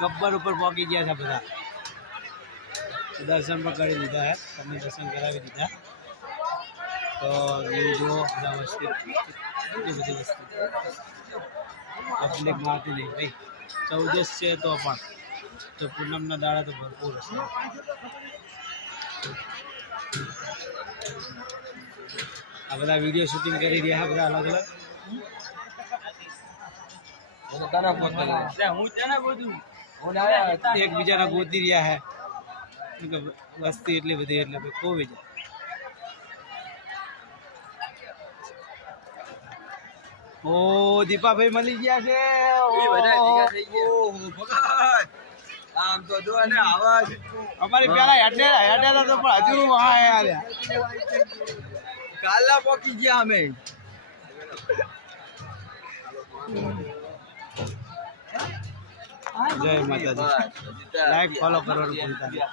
ગબ્બર ઉપર પહોંચી ગયા છે બધા. દર્શન પણ કરી લીધા હે, તમને દર્શન કરાવી દીધા. તો વ્યૂ જુઓ, બધા વસ્તી એટલી બધી વસ્તી પબ્લિક મારતી નહીં ભાઈ. 14 છે તો પણ તો પૂનમના દાડા તો ભરપૂર હશે. આ બધા વિડીયો શૂટિંગ કરી રહ્યા બધા અલગ અલગ એકબીજાને ગોતી રહ્યા હે. વસ્તી એટલી બધી એટલે કોઈ જાય. ઓ દીપાભાઈ મળી ગયા છે. આમ તો જો ને આવાજ અમારી પેલા હેડેલા તો પણ હજુ હા યાર કાલા પોકી ગયા અમે. જય માતાજી. લાઈક ફોલો કરવાનું ભૂલતા નહીં.